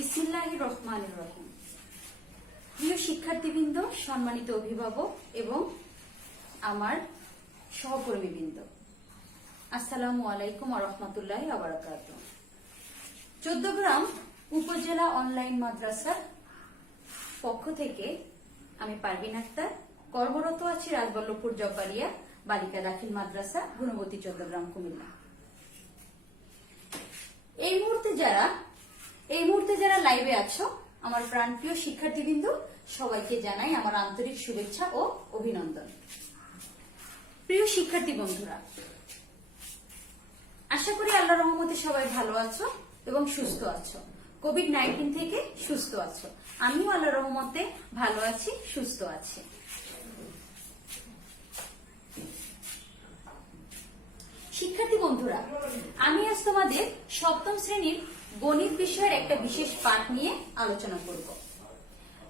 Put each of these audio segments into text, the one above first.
বিসমিল্লাহির রহমানির রহিম। প্রিয় শিক্ষার্থীবৃন্দ, সম্মানিত অভিভাবক এবং আমার সহকর্মীবৃন্দ, আসসালামু আলাইকুম ওয়া রাহমাতুল্লাহি ওয়া বারাকাতুহু। চৌদ্দগ্রাম উপজেলা অনলাইন মাদ্রাসার পক্ষ থেকে আমি পারভিন আক্তার কর্মরত আছি রাজবল্লভপুর জব্বারিয়া বালিকা দাখিল মাদ্রাসা, গুণবতী, চৌদ্দগ্রাম, কুমিল্লা। এই মুহূর্তে যারা লাইভে আছো, আমার প্রাণপ্রিয় শিক্ষার্থীবৃন্দ, সবাইকে জানাই আমার আন্তরিক শুভেচ্ছা ও অভিনন্দন। প্রিয় শিক্ষার্থী বন্ধুরা, আশা করি আল্লাহর রহমতে সবাই ভালো আছো এবং সুস্থ আছো, কোভিড-19 থেকে সুস্থ আছো। আমিও আল্লাহর রহমতে ভালো আছি, সুস্থ আছি। শিক্ষার্থী বন্ধুরা, আমি আজ তোমাদের সপ্তম শ্রেণীর গণিত বিষয়ের একটা বিশেষ পাঠ নিয়ে আলোচনা করব।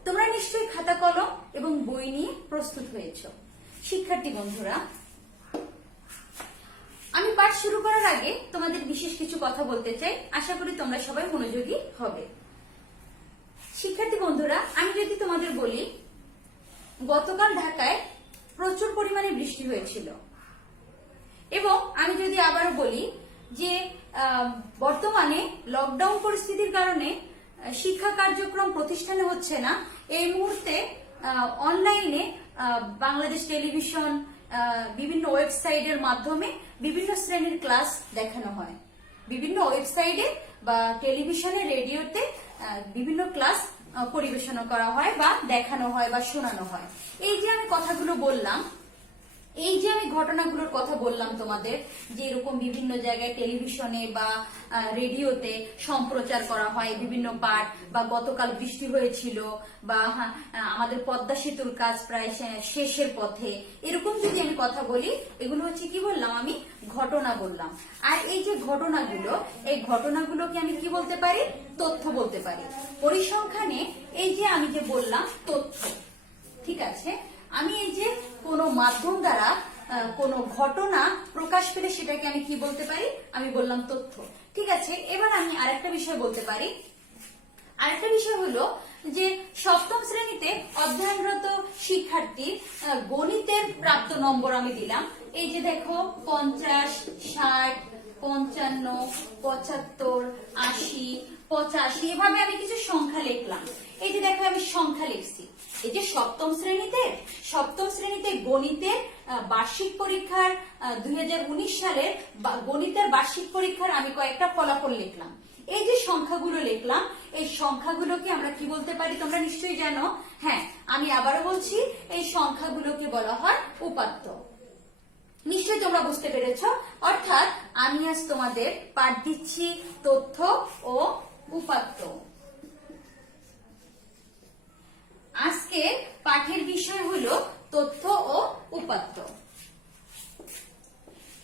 তোমরা নিশ্চয়ই খাতা কলম এবং বই নিয়ে প্রস্তুত হয়েছ। শিক্ষার্থী বন্ধুরা, আমি পাঠ শুরু করার আগে তোমাদের বিশেষ কিছু কথা বলতে চাই। আশা করি তোমরা সবাই মনোযোগী হবে। শিক্ষার্থী বন্ধুরা, আমি যদি তোমাদের বলি, গতকাল ঢাকায় প্রচুর পরিমাণে বৃষ্টি হয়েছিল, এবং আমি যদি আবারও বলি যে বর্তমানে লকডাউন পরিস্থিতির কারণে শিক্ষা কার্যক্রম প্রতিষ্ঠানে হচ্ছে না, এই মুহূর্তে অনলাইনে বাংলাদেশ টেলিভিশন, বিভিন্ন ওয়েবসাইটের মাধ্যমে বিভিন্ন শ্রেণীর ক্লাস দেখানো হয়। বিভিন্ন ওয়েবসাইটে বা টেলিভিশনে, রেডিওতে বিভিন্ন ক্লাস পরিবেশনা করা হয় বা দেখানো হয় বা শোনানো হয়। এই যে আমি কথাগুলো বললাম, এই যে আমি ঘটনাগুলোর কথা বললাম তোমাদের, যে এরকম বিভিন্ন জায়গায় টেলিভিশনে বা রেডিওতে সম্প্রচার করা হয় বিভিন্ন পাঠ, বা গতকাল বৃষ্টি হয়েছিল, বা আমাদের পদ্মা সেতুর কাজ প্রায় শেষের পথে, এরকম যদি আমি কথা বলি, এগুলো হচ্ছে কি বললাম, আমি ঘটনা বললাম। আর এই যে ঘটনাগুলো, এই ঘটনাগুলোকে আমি কি বলতে পারি? তথ্য বলতে পারি। পরিসংখ্যানে এই যে আমি যে বললাম তথ্য, ঠিক আছে, আমি এই যে কোনো মাধ্যম দ্বারা কোনো ঘটনা প্রকাশ পেলে সেটাকে আমি কি বলতে পারি? আমি বললাম তথ্য, ঠিক আছে। এবার আমি আরেকটা বিষয় বলতে পারি। আরেকটা বিষয় হলো যে সপ্তম শ্রেণীতে অধ্যয়নরত শিক্ষার্থীর গণিতের প্রাপ্ত নম্বর আমি দিলাম। এই যে দেখো, 50, 60, 55, 75, 80, 85, এভাবে আমি কিছু সংখ্যা লিখলাম। এই যে দেখো, আমি সংখ্যা লিখছি। এই যে সপ্তম শ্রেণীতে গণিতের বার্ষিক পরীক্ষার 2019 সালের গণিতের বার্ষিক পরীক্ষার আমি কয়েকটা ফলাফল লিখলাম। এই যে সংখ্যাগুলো লিখলাম, এই সংখ্যাগুলোকে আমরা কি বলতে পারি? তোমরা নিশ্চয়ই জানো। হ্যাঁ, আমি আবারও বলছি, এই সংখ্যাগুলোকে বলা হয় উপাত্ত। নিশ্চয়ই তোমরা বুঝতে পেরেছ। অর্থাৎ আমি আজ তোমাদের পাঠ দিচ্ছি তথ্য ও উপাত্ত। আজকে পাঠের বিষয় হলো তথ্য ও উপাত্ত।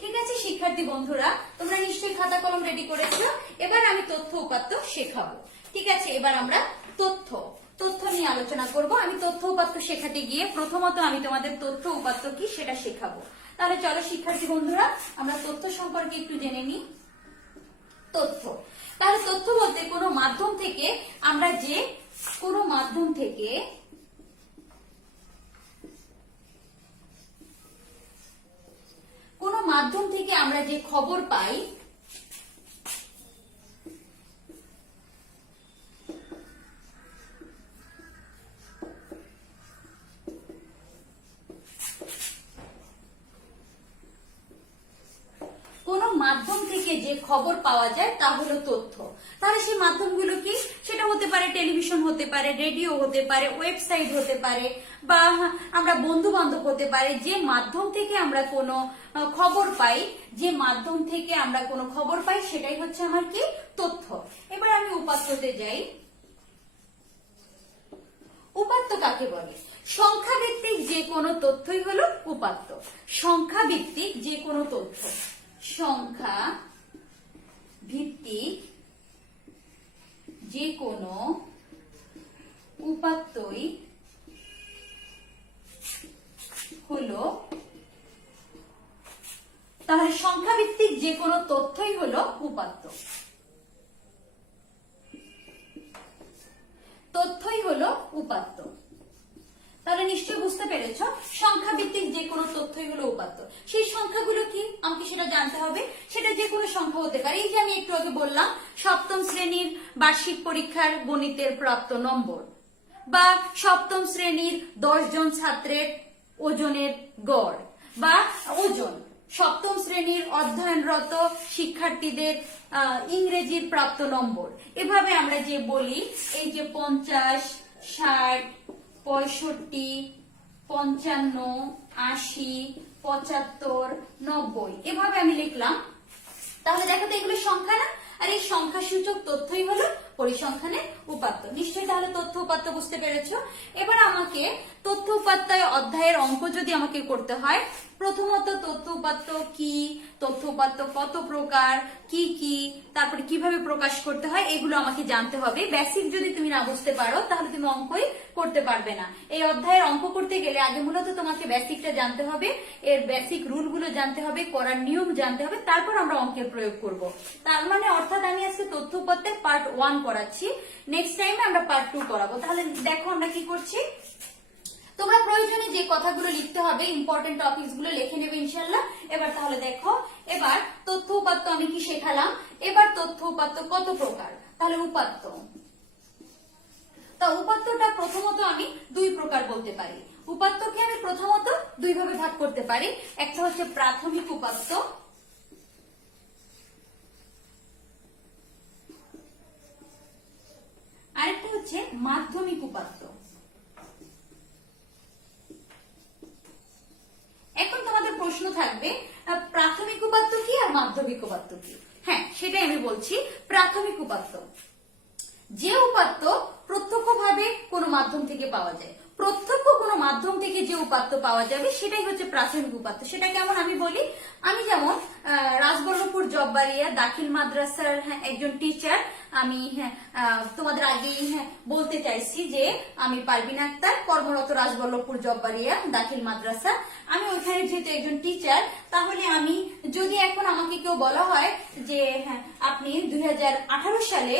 ঠিক আছে শিক্ষার্থী বন্ধুরা, তোমরা নিশ্চয়ই খাতা কলম রেডি করেছো। এবার আমি তথ্য উপাত্ত শেখাবো। ঠিক আছে, এবার আমরা তথ্য নিয়ে আলোচনা করব। আমি তথ্য উপাত্ত শেখাতে গিয়ে প্রথমত আমি তোমাদের তথ্য উপাত্ত কি সেটা শেখাবো। তাহলে চলো শিক্ষার্থী বন্ধুরা, আমরা তথ্য সম্পর্কে একটু জেনে নিই। তথ্য, তাহলে তথ্য বলতে কোনো মাধ্যম থেকে আমরা যে আমরা যে খবর পাই, খবর পাওয়া যায় তা হলো তথ্য। তাহলে সেই মাধ্যমগুলো কি? সেটা হতে পারে টেলিভিশন, হতে পারে রেডিও, হতে পারে ওয়েবসাইট, হতে পারে বা আমরা বন্ধু বান্ধব হতে পারে। যে মাধ্যম থেকে আমরা কোনো খবর পাই, সেটাই হচ্ছে আমার কি? তথ্য। এবার আমি উপাত্ততে যাই। উপাত্ত কাকে বলে? সংখ্যা ভিত্তিক যে কোনো তথ্যই হলো উপাত্ত। সংখ্যা ভিত্তিক যে কোনো তথ্য, সংখ্যা ভিত্তিক যে কোনো উপাত্তই হলো, তাহলে সংখ্যা ভিত্তিক যে কোনো তথ্যই হলো উপাত্ত। সংখ্যা হতে পারে। এই যে আমি একটু আগে বললাম সপ্তম শ্রেণীর বার্ষিক পরীক্ষার গণিতের প্রাপ্ত নম্বর, বা সপ্তম শ্রেণীর 10 জন ছাত্রের ওজনের গড় বা ওজন, সপ্তম শ্রেণীর অধ্যয়নরত শিক্ষার্থীদের ইংরেজির প্রাপ্ত নম্বর। এভাবে আমরা যে বলি এই যে 50, 60, 65, 55, 80, 75, 90 এভাবে আমি লিখলাম। তাহলে দেখো তো এগুলো সংখ্যা না, আর এই সংখ্যা সূচক তথ্যই হলো পরিসংখ্যানের উপাত্ত। নিশ্চয়ই তাহলে তথ্য উপাত্ত বুঝতে পেরেছো। এবার আমাকে তথ্য উপাত্তয় অধ্যায়ের অঙ্ক যদি আমাকে করতে হয়, প্রথমত তথ্য উপাত্ত কি, তথ্য উপাত্ত কত প্রকার, কি কি, তারপরে কিভাবে প্রকাশ করতে হয়, এগুলো আমাকে জানতে হবে। বেসিক যদি তুমি না বুঝতে পারো তাহলে তুমি অঙ্কই করতে পারবে না। এই অধ্যায়ের অঙ্ক করতে গেলে আগে মূলত তোমাকে বেসিকটা জানতে হবে, এর বেসিক রুল গুলো জানতে হবে, করার নিয়ম জানতে হবে, তারপর আমরা অঙ্কের প্রয়োগ করব। তার মানে অর্থাৎ আমি আজকে তথ্য উপাত্তের পার্ট 1 করাচ্ছি, নেক্সট টাইমে আমরা পার্ট 2 করাবো। তাহলে দেখো আমরা কি করছি। তোমরা প্রয়োজনে যে কথাগুলো লিখতে হবে, ইম্পর্টেন্ট টপিকস গুলো লিখে নেবে ইনশাআল্লাহ। এবার তাহলে দেখো, এবার তথ্য উপাত্ত আমি কি শেখালাম, এবার তথ্য উপাত্ত কত প্রকার। তাহলে উপাত্ত, তা উপাত্তটা প্রথমত আমি 2 প্রকার বলতে পারি। উপাত্তকে আমি প্রথমত 2 ভাবে ভাগ করতে পারি। একটা হচ্ছে প্রাথমিক উপাত্ত, আরেকটা হচ্ছে মাধ্যমিক উপাত্ত। এখন তোমাদের প্রশ্ন থাকবে প্রাথমিক উপাত্ত কি আর মাধ্যমিক উপাত্ত কি। হ্যাঁ, সেটাই আমি বলছি। প্রাথমিক উপাত্ত যে উপাত্ত প্রত্যক্ষভাবে কোনো মাধ্যম থেকে পাওয়া যায়, প্রত্যক্ষ কোনো মাধ্যম থেকে যে উপাত্ত পাওয়া যাবে সেটাই হচ্ছে প্রাথমিক উপাত্ত। সেটা কেমন আমি বলি, আমি যেমন রাজবল্লভপুর জব্বারিয়া দাখিল মাদ্রাসার একজন টিচার, আমি তোমাদের আগেই বলতে চাইছি যে আমি পারভিন আক্তার, কর্মরত রাজবল্লভপুর জব্বারিয়া দাখিল মাদ্রাসা। আমি ওইখানে যেহেতু একজন টিচার, তাহলে আমি যদি এখন আমাকে কেউ বলা হয় যে আপনি 2018 সালে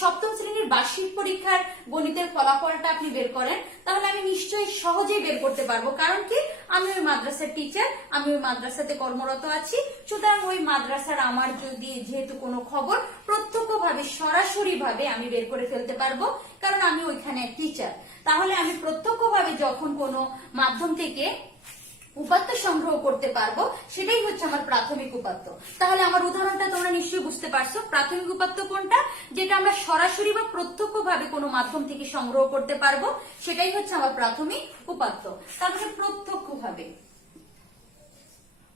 সপ্তম শ্রেণীর বার্ষিক পরীক্ষার গণিতের ফলাফলটা আপনি বের করেন, তাহলে আমি নিশ্চয়ই সহজেই বের করতে পারবো। কারণ কি, আমি ওই মাদ্রাসার টিচার, আমি ওই মাদ্রাসাতে কর্মরত আছি। সুতরাং ওই মাদ্রাসার আমার যদি যেহেতু কোনো খবর প্রত্যক্ষভাবে সরাসরি ভাবে আমি বের করে ফেলতে পারবো, কারণ আমি ওইখানে টিচার। তাহলে আমি প্রত্যক্ষভাবে যখন কোনো মাধ্যম থেকে উপাত্ত সংগ্রহ করতে পারবো, সেটাই হচ্ছে আমার প্রাথমিক উপাত্ত। তাহলে আমার উদাহরণটা তোমরা নিশ্চয়ই বুঝতে পারছো। প্রাথমিক উপাত্ত কোনটা, যেটা আমরা সরাসরি বা প্রত্যক্ষভাবে কোনো মাধ্যম থেকে সংগ্রহ করতে পারবো, সেটাই হচ্ছে আমার প্রাথমিক উপাত্ত। তারপরে প্রত্যক্ষভাবে,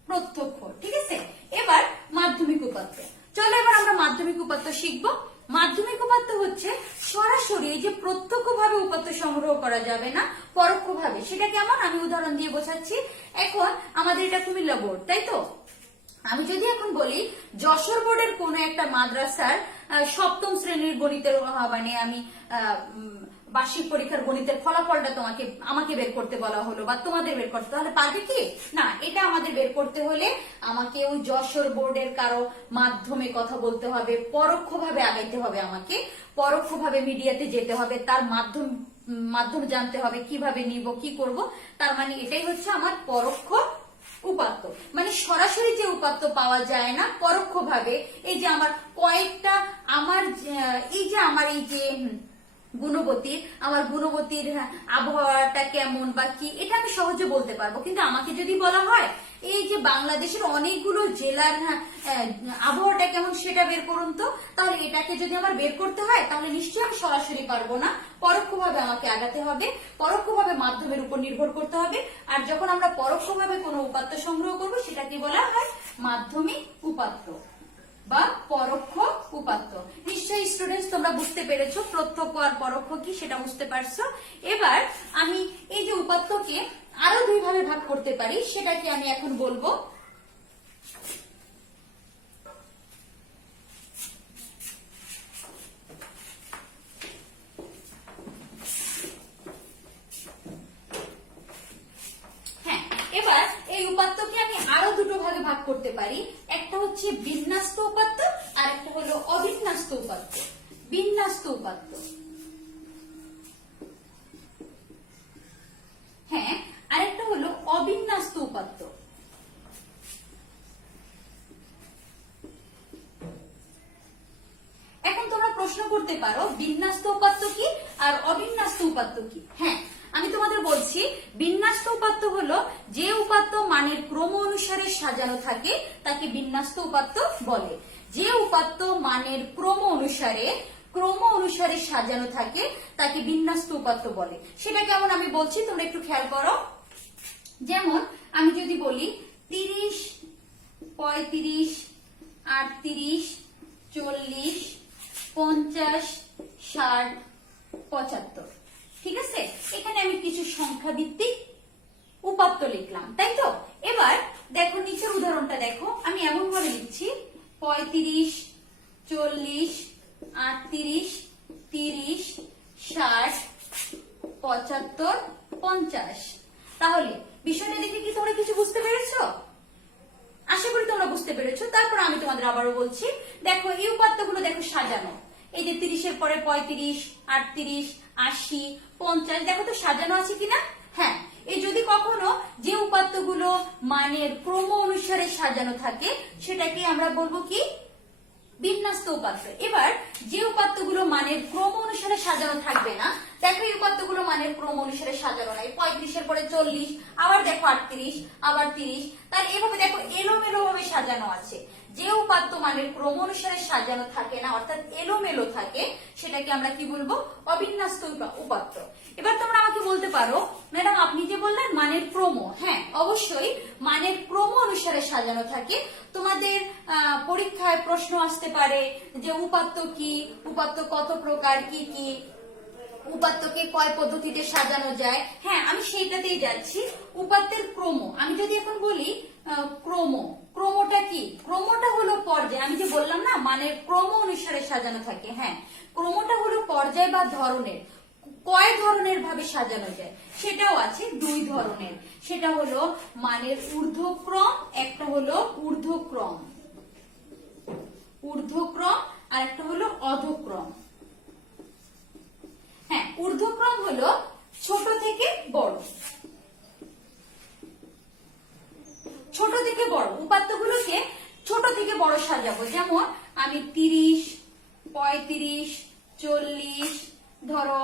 প্রত্যক্ষ, ঠিক আছে। এবার মাধ্যমিক উপাত্ত, চলো এবার আমরা মাধ্যমিক উপাত্ত শিখবো। মাধ্যমিক উপাত্ত হচ্ছে সরাসরি, এই যে প্রত্যক্ষভাবে উপাত্ত সংগ্রহ করা যাবে না, পরোক্ষভাবে। সেটা কেমন আমি উদাহরণ দিয়ে বোঝাচ্ছি। এখন আমাদের এটা কুমিল্লা বোর্ড, তাই তো। আমি যদি এখন বলি যশোর বোর্ডের কোন একটা মাদ্রাসার সপ্তম শ্রেণীর গণিতের মানে আমি বার্ষিক পরীক্ষার গণিতের ফলাফলটা আমাকে বের করতে বলা হলো বা তোমাদের বের করতে, তাহলে পারবে কি না? এটা আমাদের বের করতে হলে আমাকে ওই যশোর বোর্ডের কারো মাধ্যমে কথা বলতে হবে, পরোক্ষভাবে আগাইতে হবে, আমাকে পরোক্ষভাবে মিডিয়াতে যেতে হবে, তার মাধ্যম জানতে হবে, কিভাবে নিব, কি করব। তার মানে এটাই হচ্ছে আমার পরোক্ষ উপাত্ত। মানে সরাসরি যে উপাত্ত পাওয়া যায় না, পরোক্ষভাবে। এই যে আমার কয়েকটা, আমার এই যে গুণবতীর, আমার গুণবতীর আবহাওয়াটা কেমন বা কি, এটা আমি সহজে বলতে পারবো। কিন্তু আমাকে যদি বলা হয় এই যে বাংলাদেশের অনেকগুলো জেলার আবহাওয়াটা কেমন সেটা বের করুন তো, তাহলে এটাকে যদি আমার বের করতে হয় তাহলে নিশ্চয়ই আমি সরাসরি পারবো না, পরোক্ষভাবে আমাকে আগাতে হবে, পরোক্ষভাবে মাধ্যমের উপর নির্ভর করতে হবে। আর যখন আমরা পরোক্ষভাবে কোনো উপাত্ত সংগ্রহ করবো, সেটাকে বলা হয় মাধ্যমিক উপাত্ত বা পরোক্ষ উপাত্ত। নিশ্চয়ই স্টুডেন্টস তোমরা বুঝতে পেরেছো প্রত্যক্ষ আর পরোক্ষ কি সেটা বুঝতে পারছো। এবার আমি এই যে উপাত্তকে আরো 2 ভাবে ভাগ করতে পারি, সেটাকে আমি এখন বলবো। হ্যাঁ, এবার এই উপাত্তকে আমি আরো 2 ভাগে ভাগ করতে পারি। একটা হচ্ছে বিন্যস্ত উপাত্ত আর একটা হলো অবিন্যস্ত উপাত্ত। বিন্যস্ত উপাত্ত, হ্যাঁ, আরেকটা হলো অবিন্যস্ত উপাত্ত। প্রশ্ন করতে পারো বিন্যস্ত উপাত্ত কি আর অবিন্যস্ত উপাত্ত কি। হ্যাঁ, আমি তোমাদের বলছি বিন্যস্ত উপাত্ত হলো যে উপাত্ত মানের ক্রম অনুসারে সাজানো থাকে তাকে বিন্যস্ত উপাত্ত বলে। যে উপাত্ত মানের ক্রম অনুসারে সাজানো থাকে তাকে বিন্যস্ত উপাত্ত বলে। সেটা কেমন আমি বলছি, তোমরা একটু খেয়াল করো। যেমন আমি যদি বলি 30, 35, 38, 40, 50, 60, 75, ঠিক আছে। এখানে আমি কিছু সংখ্যা ভিত্তিক উপাত্ত লিখলাম, তাই তো। এবার দেখো নিচের উদাহরণটা দেখো, আমি এমন ভাবে লিখছি 35, 40, 38, 30, 60, 75, 50। তাহলে বিষয়টা দেখে কি তোমরা কিছু বুঝতে পেরেছো? আশা করি তোমরা বুঝতে পেরেছো। তারপর আমি তোমাদের আবারও বলছি, দেখো এই উপাত্তগুলো দেখো সাজানো। এই যে 30-এর পরে 35, 38, 80, 50, দেখো তো সাজানো আছে কিনা। হ্যাঁ, এই যদি কখনো যে উপাত্তগুলো মানের ক্রম অনুসারে সাজানো থাকে সেটাকে আমরা বলবো কি, বিন্যস্ত উপাত্ত। এবার যে উপাত্তগুলো মানের ক্রম অনুসারে সাজানো থাকবে না, দেখো এই উপাত্তগুলো মানের ক্রম অনুসারে সাজানো নাই, 35-এর পরে 40, আবার দেখো 38, আবার 30, তার এভাবে দেখো এলোমেলো ভাবে সাজানো আছে। যে উপাত্ত মানের ক্রম অনুসারে সাজানো থাকে না, অর্থাৎ এলোমেলো থাকে, সেটাকে আমরা কি বলবো, অবিন্যস্ত উপাত্ত। এবার তোমরা আমাকে বলতে পারো, ম্যাডাম আপনি যে বললেন মানের ক্রম, হ্যাঁ অবশ্যই মানের ক্রম অনুসারে সাজানো থাকে। তোমাদের পরীক্ষায় প্রশ্ন আসতে পারে যে উপাত্ত কি, উপাত্ত কত প্রকার, কি কি উপাত্তকে কয় পদ্ধতিতে সাজানো যায়। হ্যাঁ, আমি সেইটাতেই যাচ্ছি, উপাত্তের ক্রম। আমি যদি এখন বলি ক্রমটা কি, ক্রমটা হলো পর্যায়। আমি যে বললাম না মানের ক্রম অনুসারে সাজানো থাকে, হ্যাঁ ক্রমটা হলো পর্যায় বা ধরনের। কয় ধরনের ভাবে সাজানো যায় সেটাও আছে, 2 ধরনের। সেটা হলো মানের ঊর্ধ্বক্রম, একটা হলো ঊর্ধ্বক্রম আর একটা হলো অধক্রম। হ্যাঁ, ঊর্ধ্বক্রম হলো ছোট থেকে বড়, উপাত্তগুলোকে ছোট থেকে বড় সাজাবো। যেমন আমি 30, 35, 40, ধরো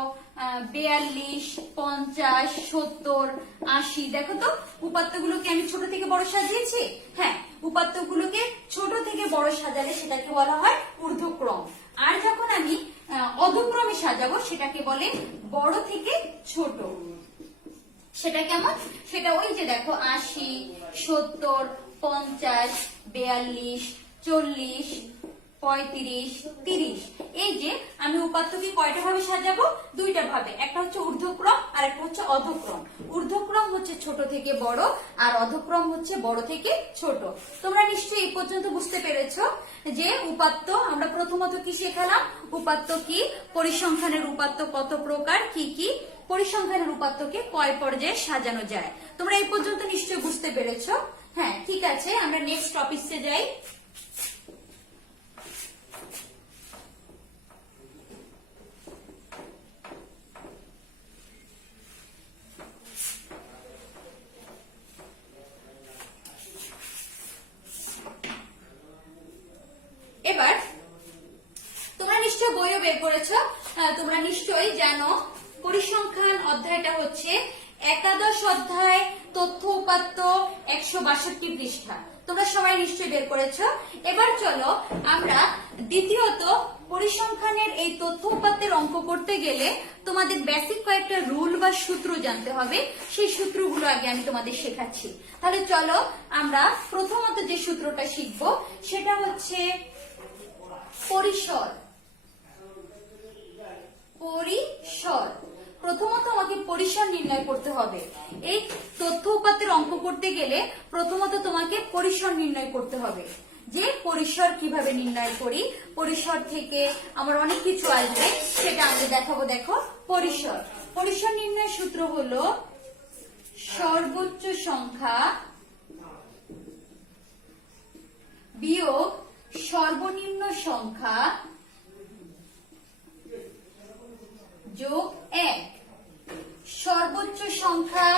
42, 50, 70, 80, দেখো তো উপাত্তগুলোকে আমি ছোট থেকে বড় সাজিয়েছি। হ্যাঁ, উপাত্তগুলোকে ছোট থেকে বড় সাজালে সেটাকে বলা হয় ঊর্ধ্বক্রম। আর যখন আমি অধক্রমে সাজাবো সেটাকে বলে বড় থেকে ছোট। সেটা কেমন, সেটা ওই যে দেখো 80, 70, 50, 42, 40, 35, 30। এই যে আমি উপাত্তকে কয়টা ভাবে সাজাবো, 2টা ভাবে। একটা হচ্ছে ঊর্ধ্বক্রম আর একটা হচ্ছে অধক্রম। ঊর্ধ্বক্রম হচ্ছে ছোট থেকে বড় আর অধক্রম হচ্ছে বড় থেকে ছোট। তোমরা নিশ্চয়ই এই পর্যন্ত বুঝতে পেরেছো যে উপাত্ত আমরা প্রথমত কি শেখালাম, উপাত্ত কি, পরিসংখ্যানের উপাত্ত কত প্রকার, কি কি, পরিসংখ্যানের উপাত্তকে কয় পর্যায়ে সাজানো যায়। তোমরা এই পর্যন্ত নিশ্চয়ই বুঝতে পেরেছো। হ্যাঁ ঠিক আছে, আমরা নেক্সট টপিকে যাই। এবার তোমরা নিশ্চয় বইও বের করেছো, তোমরা নিশ্চয়ই জানো পরিসংখ্যান অধ্যায়টা হচ্ছে একাদশ অধ্যায়, তথ্য উপাত্ত, 162 পৃষ্ঠা। তোমরা সবাই নিশ্চয়ই বের করেছো। এবার চলো আমরা দ্বিতীয়ত পরিসংখ্যানের এই তথ্য উপাত্তের অঙ্ক করতে গেলে তোমাদের বেসিক কয়েকটা রুল বা সূত্র জানতে হবে। সেই সূত্রগুলো আগে আমি তোমাদের শেখাচ্ছি। তাহলে চলো আমরা প্রথমত যে সূত্রটা শিখবো সেটা হচ্ছে পরিসর। প্রথমত আমাকে পরিসর নির্ণয় করতে হবে। এই তথ্য উপাত্তের অঙ্ক করতে গেলে প্রথমত তোমাকে পরিসর নির্ণয় করতে হবে। যে পরিসর কিভাবে নির্ণয় করি, পরিসর থেকে আমার অনেক কিছু আসবে, সেটা আমি দেখাবো। দেখো পরিসর নির্ণয়ের সূত্র হলো সর্বোচ্চ সংখ্যা বিয়োগ সর্বনিম্ন সংখ্যা যোগ 1। সর্বোচ্চ সংখ্যা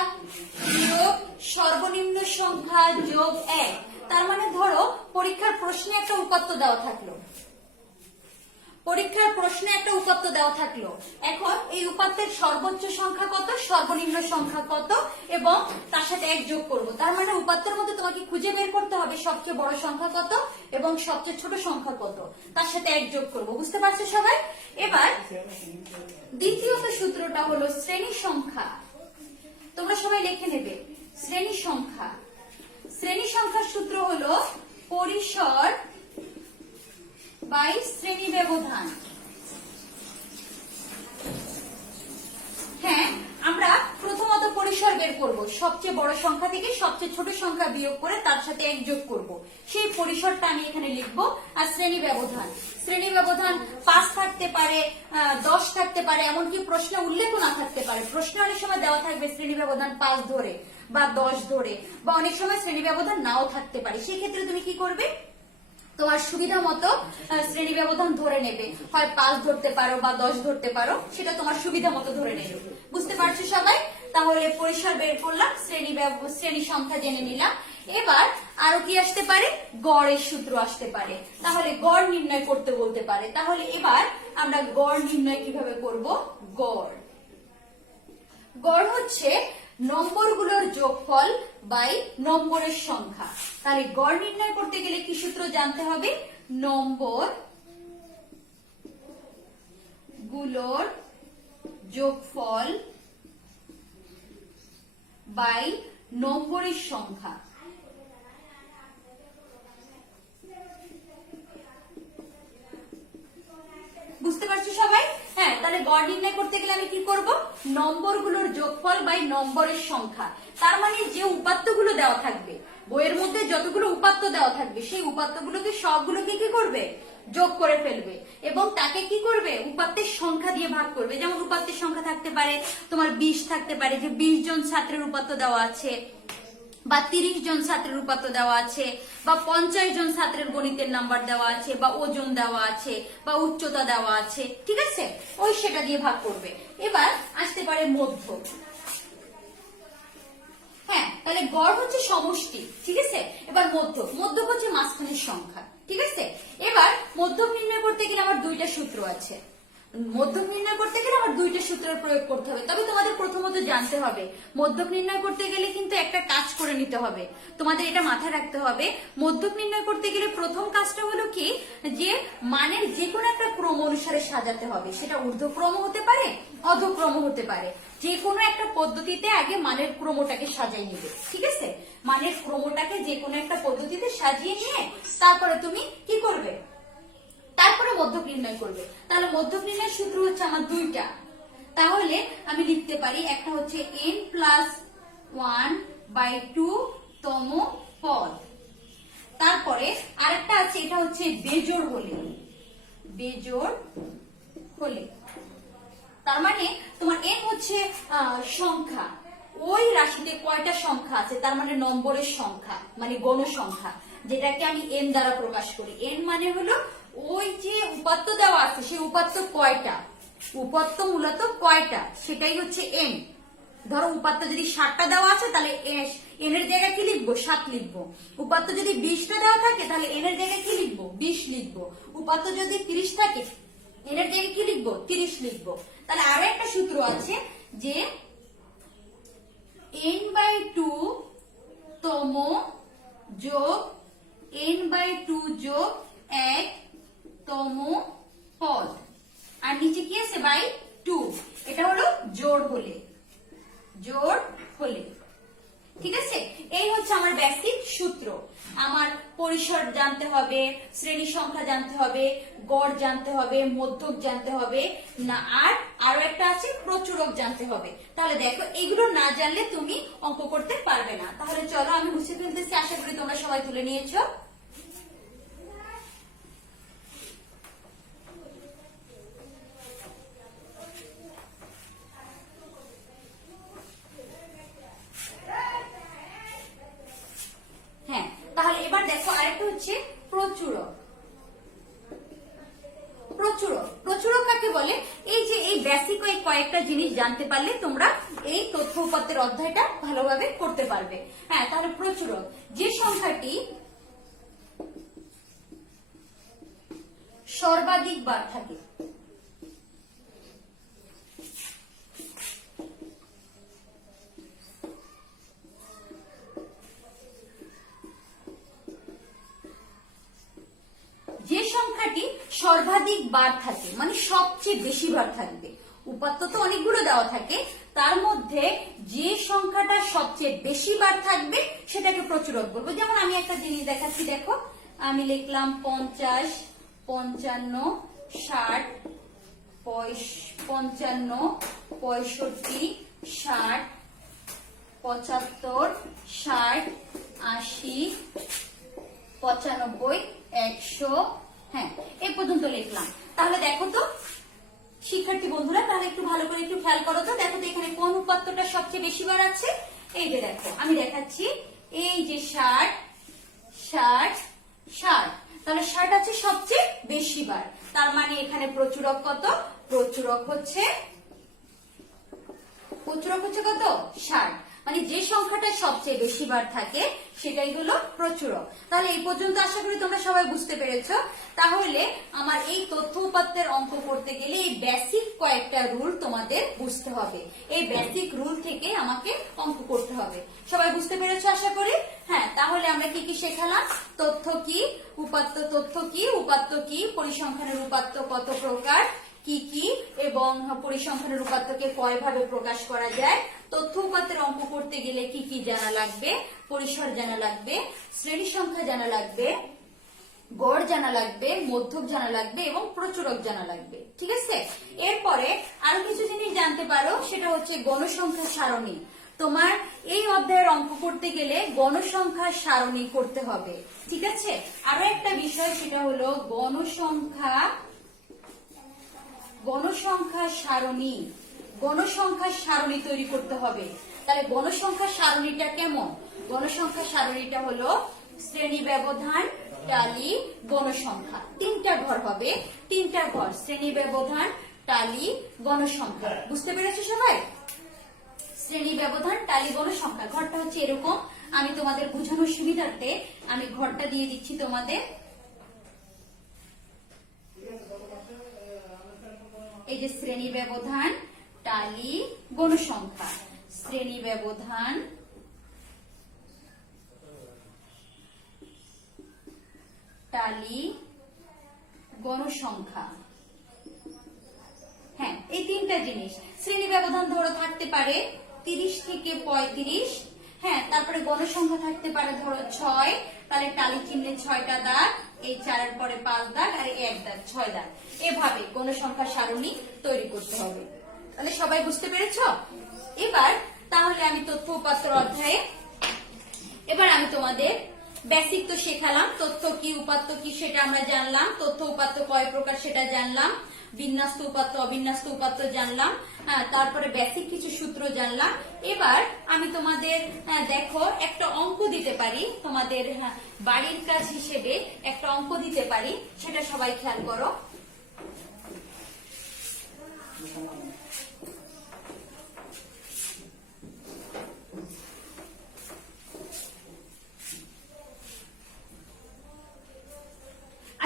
বিয়োগ সর্বনিম্ন সংখ্যা যোগ 1। তার মানে ধরো পরীক্ষার প্রশ্নে একটা উপাত্ত দেওয়া থাকলো, পরীক্ষার প্রশ্নে একটা উপাত্ত দেওয়া থাকলো, এখন এই উপাত্তের সর্বোচ্চ সংখ্যা কত, সর্বনিম্ন সংখ্যা কত এবং তার সাথে এক যোগ করব। তার মানে উপাত্তের মধ্যে তোমাকে খুঁজে বের করতে হবে সবচেয়ে বড় সংখ্যা কত এবং সবচেয়ে ছোট সংখ্যা কত, তার সাথে এক যোগ করব। বুঝতে পারছো সবাই? এবার দ্বিতীয়ত সূত্রটা হলো শ্রেণী সংখ্যা। তোমরা সবাই লিখে নেবে শ্রেণী সংখ্যা। শ্রেণী সংখ্যার সূত্র হলো পরিসর বাই শ্রেণী ব্যবধান। হ্যাঁ, আমরা প্রথমত পরিসর বের করব, সবচেয়ে বড় সংখ্যা থেকে সবচেয়ে ছোট সংখ্যা বিয়োগ করে তার সাথে এক যোগ করব, সেই পরিসরটা আমি এখানে লিখব। আর শ্রেণী ব্যবধান, শ্রেণী ব্যবধান 5 থাকতে পারে, 10 থাকতে পারে, এমনকি প্রশ্নে উল্লেখও না থাকতে পারে। প্রশ্নে অনেক সময় দেওয়া থাকবে শ্রেণী ব্যবধান 5 ধরে বা 10 ধরে, বা অনেক সময় শ্রেণী ব্যবধান নাও থাকতে পারে। সেই ক্ষেত্রে তুমি কি করবে, তোমার সুবিধা মতো শ্রেণী ব্যবধান ধরে নেবে, হয় 5 ধরতে পারো বা 10 ধরতে পারো, সেটা তোমার সুবিধা মতো ধরে নেবে। বুঝতে পারছো সবাই? তাহলে পরিসর বের করলাম, শ্রেণী সংখ্যা জেনে নিলাম। এবার আরো কি আসতে পারে, গড়ের সূত্র আসতে পারে, তাহলে গড় নির্ণয় করতে বলতে পারে। তাহলে এবার আমরা গড় নির্ণয় কিভাবে করব? গড়, গড় হচ্ছে নম্বরগুলোর যোগফল বাই নম্বরের সংখ্যা। তাহলে গড় নির্ণয় করতে গেলে কি সূত্র জানতে হবে? নম্বর গুলোর যোগফল বাই নম্বরের সংখ্যা। বুঝতে পারছো সবাই? হ্যাঁ, তাহলে গড় নির্ণয় করতে গেলে আমি কি করব? নম্বরগুলোর যোগফল বাই নম্বরের সংখ্যা। তার মানে যে উপাত্তগুলো দেওয়া থাকবে, বইয়ের মধ্যে যতগুলো উপাত্ত দেওয়া থাকবে, সেই উপাত্তগুলোকে সবগুলোকে কি করবে? যোগ করে ফেলবে এবং তাকে কি করবে? উপাত্তের সংখ্যা দিয়ে ভাগ করবে। যেমন উপাত্তের সংখ্যা থাকতে পারে তোমার 20 থাকতে পারে, যে 20 জন ছাত্রের উপাত্ত দেওয়া আছে, বা 30 জন ছাত্রের উপাত্ত দেওয়া আছে, বা 50 জন ছাত্রের গণিতের নাম্বার দেওয়া আছে, বা ওজন দেওয়া আছে, বা উচ্চতা দেওয়া আছে। ঠিক আছে, ওই সেটা দিয়ে ভাগ করবে। এবার আসতে পারে মধ্য। হ্যাঁ, তাহলে গড় হচ্ছে সমষ্টি, ঠিক আছে। এবার মধ্য, মধ্য হচ্ছে মাঝখানের সংখ্যা, ঠিক আছে। এবার মধ্যক নির্ণয় করতে গেলে আমার দুইটা সূত্র আছে। মধ্যক নির্ণয় করতে গেলে আমার দুইটা সূত্রের প্রয়োগ করতে হবে। তবে তোমাদের প্রথমত জানতে হবে মধ্যক নির্ণয় করতে গেলে কিন্তু একটা কাজ করে নিতে হবে, তোমাদের এটা মাথায় রাখতে হবে। মধ্যক নির্ণয় করতে গেলে প্রথম কাজটা হলো কি, যে মানের যে কোনো একটা ক্রম অনুসারে সাজাতে হবে। সেটা ঊর্ধ্বক্রম হতে পারে, অধক্রম হতে পারে, যে কোনো একটা পদ্ধতিতে আগে মানের ক্রমটাকে সাজিয়ে নিবে। ঠিক আছে, মানের ক্রমটাকে যে কোনো একটা পদ্ধতিতে সাজিয়ে নিয়ে তারপরে তুমি কি করবে, তারপরে মধ্যক নির্ণয় করবে। তাহলে মধ্যক নির্ণয়ের সূত্র হচ্ছে আমার দুইটা। তাহলে আমি লিখতে পারি, একটা হচ্ছে n+1/2 তম পদ, তারপরে আরেকটা আছে, এটা হচ্ছে বেজোড় হলে, বেজোড় হলে। তার মানে তোমার n হচ্ছে সংখ্যা, ওই রাশিতে কয়টা সংখ্যা আছে, তার মানে নম্বরের সংখ্যা, মানে গণ সংখ্যা, যেটাকে আমি n দ্বারা প্রকাশ করি। n মানে হলো ওই যে উপাত্ত দেওয়া আছে, সেই উপাত্ত কয়টা, উপাত্ত মূলত কয়টা, সেটাই হচ্ছে n। ধরো উপাত্ত যদি 7টা দেওয়া আছে, তাহলে n এর জায়গায় কি লিখবো? 7 লিখবো। উপাত্ত যদি 20টা দেওয়া থাকে, তাহলে n এর জায়গায় কি লিখবো? 20 লিখবো। উপাত্ত যদি 30 থাকে, n এর জায়গায় কি লিখবো? 30 লিখবো। তাহলে আরো একটা সূত্র আছে, যে n/2 তম যোগ n/2 যোগ 1 তম পদ, আর নিচে কি আছে? বাই 2। এটা হলো জোড় হলে, জোড় হলে। ঠিক আছে, এই হচ্ছে আমার বেসিক সূত্র। আমার পরিসর জানতে হবে, শ্রেণী সংখ্যা জানতে হবে, গড় জানতে হবে, মধ্যক জানতে হবে, না আর আরো একটা আছে প্রচুরক জানতে হবে। তাহলে দেখো, এগুলো না জানলে তুমি অঙ্ক করতে পারবে না। তাহলে চলো আমি মুছে ফেলতেছি, আশা করি তোমরা সবাই তুলে নিয়েছো। হ্যাঁ, তাহলে এবার দেখো আরেকটা হচ্ছে প্রচুরক। প্রচুরক, প্রচুরক কাকে বলে? এই যে এই বেসিক ওই কয়েকটা জিনিস জানতে পারলে তোমরা এই তথ্য উপাত্তের অধ্যায়টা ভালোভাবে করতে পারবে। হ্যাঁ, তাহলে প্রচুরক, যে সংখ্যাটি সর্বাধিক বার থাকে। যে সংখ্যাটি সর্বাধিক বার থাকে মানে সবচেয়ে বেশি বার থাকবে। উপাত্ত তো অনেকগুলো দেওয়া থাকে, তার মধ্যে যে সংখ্যাটা সবচেয়ে বেশি বার থাকবে সেটাকে প্রচুরক বলবো। যেমন আমি একটা জিনিস দেখাচ্ছি, দেখো আমি লিখলাম 50, 55, 60, 55, 65, 60, 75, 60, 80, 95, 100, হ্যাঁ এই পর্যন্ত লিখলাম। তাহলে দেখো তো শিক্ষার্থী বন্ধুরা, তাহলে একটু ভালো করে একটু খেয়াল করো তো, দেখো তো এখানে কোন উপাত্তটা সবচেয়ে বেশি বার আছে। এই যে দেখো আমি দেখাচ্ছি, এই যে 60, 60, 60, তাহলে 60 আছে সবচেয়ে বেশি বার। তার মানে এখানে প্রচুরক কত? প্রচুরক হচ্ছে কত? 60। মানে যে সংখ্যাটা সবচেয়ে বেশি বার থাকে সেটাই হলো প্রচুরক। তাহলে এই পর্যন্ত আশা করি তোমরা সবাই বুঝতে পেরেছো। তাহলে আমার এই তথ্য উপাত্তের অঙ্ক করতে গেলে এই বেসিক কয়েকটা রুল তোমাদের বুঝতে হবে। এই বেসিক রুল থেকে আমাকে অঙ্ক করতে হবে। সবাই বুঝতে পেরেছো আশা করি? হ্যাঁ, তাহলে আমরা কি কি শেখালাম? তথ্য কি, উপাত্ত তথ্য কি, উপাত্ত কি, পরিসংখ্যানের উপাত্ত কত প্রকার, কি কি, এবং পরিসংখ্যানের উপাত্তকে কয়ভাবে প্রকাশ করা যায়, তথ্য উপাত্তের অঙ্ক করতে গেলে কি কি জানা লাগবে, পরিসর জানা লাগবে, শ্রেণী সংখ্যা জানা লাগবে, গড় জানা লাগবে, মধ্যক জানা লাগবে এবং প্রচুরক জানা লাগবে। ঠিক আছে, এরপরে আরো কিছু জিনিস জানতে পারো, সেটা হচ্ছে গণসংখ্যা সারণী। তোমার এই অধ্যায়ের অঙ্ক করতে গেলে গণসংখ্যা সারণী করতে হবে। ঠিক আছে, আরো একটা বিষয় সেটা হলো গণসংখ্যা সারণী। গণসংখ্যা সারণী তৈরি করতে হবে। তাহলে গণসংখ্যা সারণীটা কেমন? গণসংখ্যা সারণীটা হলো শ্রেণী ব্যবধান, টালি, গণসংখ্যা, তিনটা ঘর হবে, তিনটা ঘর, শ্রেণী ব্যবধান, টালি, গণসংখ্যা। বুঝতে পেরেছো সবাই? শ্রেণী ব্যবধান, টালি, গণসংখ্যা ঘরটা হচ্ছে এরকম। আমি তোমাদের বোঝানোর সুবিধার্থে আমি ঘরটা দিয়ে দিচ্ছি তোমাদের। এই যে শ্রেণী ব্যবধান, টালি, গণসংখ্যা, শ্রেণী ব্যবধান, টালি, গণসংখ্যা। হ্যাঁ, এই তিনটা জিনিস। শ্রেণী ব্যবধান ধরো থাকতে পারে 30 থেকে 35, হ্যাঁ, তারপরে গণসংখ্যা থাকতে পারে ধরো 6, তাহলে টালি চিহ্নে 6টা দাগ, এই 4-এর পরে 5 দাগ আর 1 দাগ, 6 দাগ, এভাবে গণসংখ্যা সারণী তৈরি করতে হবে। তাহলে সবাই বুঝতে পেরেছো? এবার তাহলে আমি তথ্য উপাত্তর অধ্যায়ে এবার আমি তোমাদের বেসিক তো শেখালাম, তথ্য কি উপাত্ত কি সেটা আমরা জানলাম, তথ্য উপাত্ত কয় প্রকার সেটা জানলাম, বিন্যস্ত উপাত্ত অবিন্যস্ত উপাত্ত জানলাম, তারপরে বেসিক কিছু সূত্র জানলাম। এবার আমি তোমাদের দেখো একটা অঙ্ক দিতে পারি, তোমাদের বাড়ির কাজ হিসেবে একটা অঙ্ক দিতে পারি, সেটা সবাই খেয়াল করো।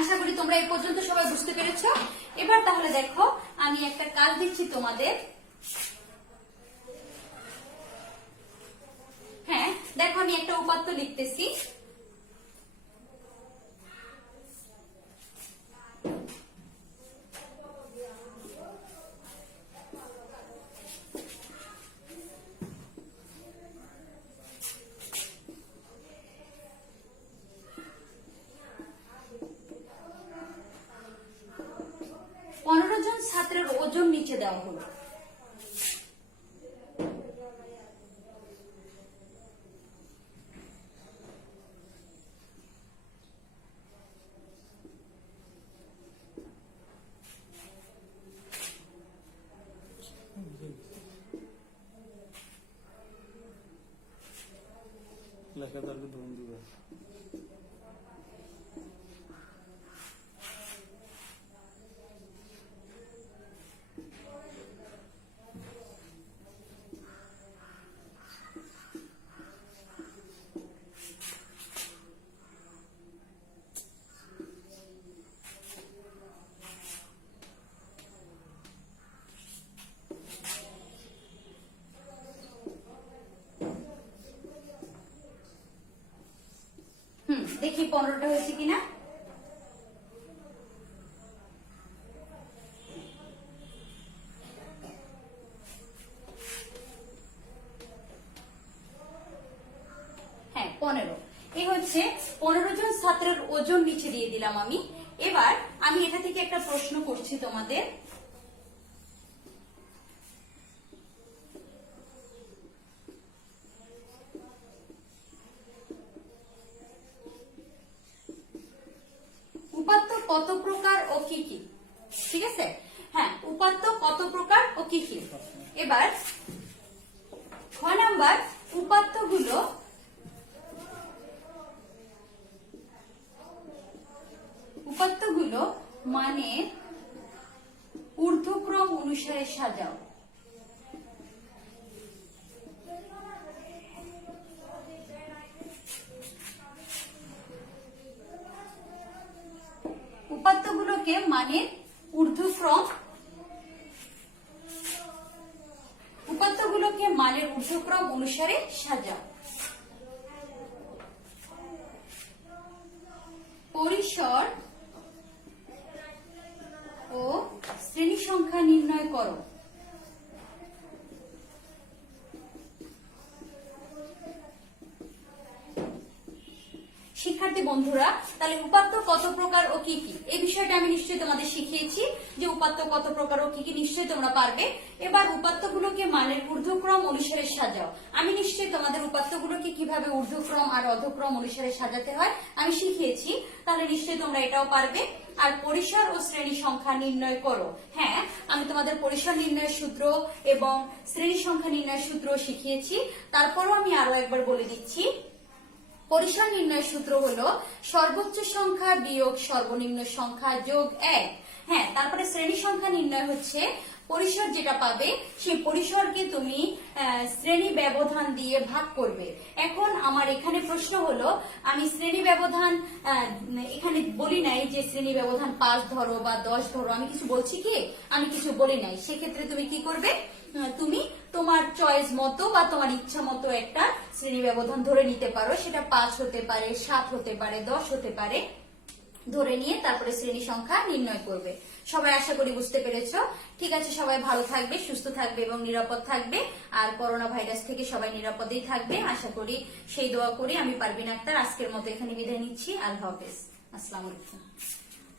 আশা করি তোমরা এই পর্যন্ত সবাই বুঝতে পেরেছো। এবার তাহলে দেখো আমি একটা কাজ দিচ্ছি তোমাদের। হ্যাঁ, দেখো আমি একটা উপাত্ত লিখতেছি। ছাত্রের ওজন নিচে দেওয়া হলো। লেখাদারকে ধরুন দিবে। 15টা হয়েছে কিনা। হ্যাঁ 15। এই হচ্ছে 15 জন ছাত্রের ওজন নিচে দিয়ে দিলাম আমি। এবার আমি এটা থেকে একটা প্রশ্ন করছি তোমাদের। উপাত্ত কত প্রকার ও কি কি? ঠিক আছে, হ্যাঁ উপাত্ত কত প্রকার ও কি কি। এবার খ নাম্বার, উপাত্তগুলো মানে ঊর্ধ্বক্রম অনুসারে সাজাও। উপাত্তগুলোকে মানে ঊর্ধ্বক্রম, উপাত্তগুলোকে মানের ঊর্ধ্বক্রম অনুসারে সাজাও। পরিসর ও শ্রেণী সংখ্যা নির্ণয় করো। শিক্ষার্থী বন্ধুরা, তাহলে উপাত্ত কত প্রকার ও কি কি এই বিষয়টা আমি নিশ্চয়ই তোমাদের শিখিয়েছি যে উপাত্ত কত প্রকার ও কি কি নিশ্চয়ই তোমরা পারবে। এবার উপাত্তগুলোকে মানের ঊর্ধ্বক্রম অনুসারে সাজাও। আমি নিশ্চয়ই তোমাদের উপাত্তগুলোকে কিভাবে ঊর্ধ্বক্রম আর অধক্রম অনুসারে সাজাতে হয় আমি শিখিয়েছি, তাহলে নিশ্চয়ই তোমরা এটাও পারবে। আর পরিসর ও শ্রেণী সংখ্যা নির্ণয় করো। হ্যাঁ, আমি তোমাদের পরিসর নির্ণয়ের সূত্র এবং শ্রেণী সংখ্যা নির্ণয়ের সূত্র শিখিয়েছি। তারপরও আমি আরো একবার বলে দিচ্ছি। পরিসর নির্ণয়ের সূত্র হলো সর্বোচ্চ সংখ্যা বিয়োগ সর্বনিম্ন সংখ্যা যোগ 1। হ্যাঁ, তারপরে শ্রেণী সংখ্যা নির্ণয় হচ্ছে পরিসর যেটা পাবে সেই পরিসরকে তুমি শ্রেণী ব্যবধান দিয়ে ভাগ করবে। এখন আমার এখানে প্রশ্ন হলো, আমি শ্রেণী ব্যবধান এখানে বলি নাই যে শ্রেণী ব্যবধান 5 ধরো বা 10 ধরো, আমি কিছু বলছি কি? আমি কিছু বলি নাই। সেক্ষেত্রে তুমি কি করবে? তুমি তোমার চয়েস মতো বা তোমার ইচ্ছা মতো একটা শ্রেণী ব্যবধান ধরে নিতে পারো। সেটা 5 হতে পারে, 7 হতে পারে, 10 হতে পারে। ধরে নিয়ে তারপরে শ্রেণী সংখ্যা নির্ণয় করবে। সবাই আশা করি বুঝতে পেরেছো। ঠিক আছে, সবাই ভালো থাকবে, সুস্থ থাকবে এবং নিরাপদ থাকবে। আর করোনা ভাইরাস থেকে সবাই নিরাপদেই থাকবে আশা করি, সেই দোয়া করি। আমি পারভিন আক্তার আজকের মতো এখানে বিদায় নিচ্ছি। আল্লাহ হাফেজ, আসসালামু আলাইকুম।